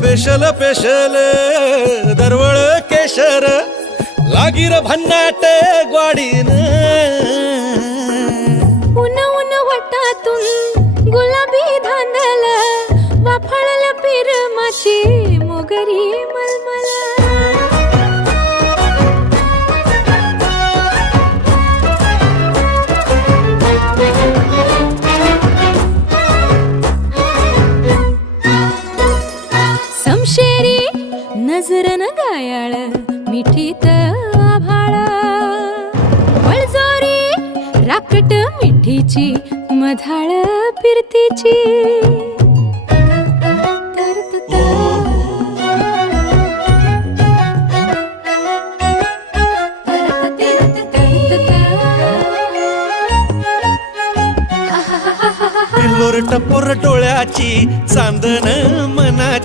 special special दरवळ केशर लागीर भन्नाट ग्वाडीन उन उन वटातून गुलाबी धांदल वाफाळल पिरमाची मोगरी मलमल समशेरी नजरन गायाळ मिठीत आभाळ वळजोरी राकट मिठीची मधाळ फिरतीची पिल्लोर टपोर डोळ्याची चांदन मनाची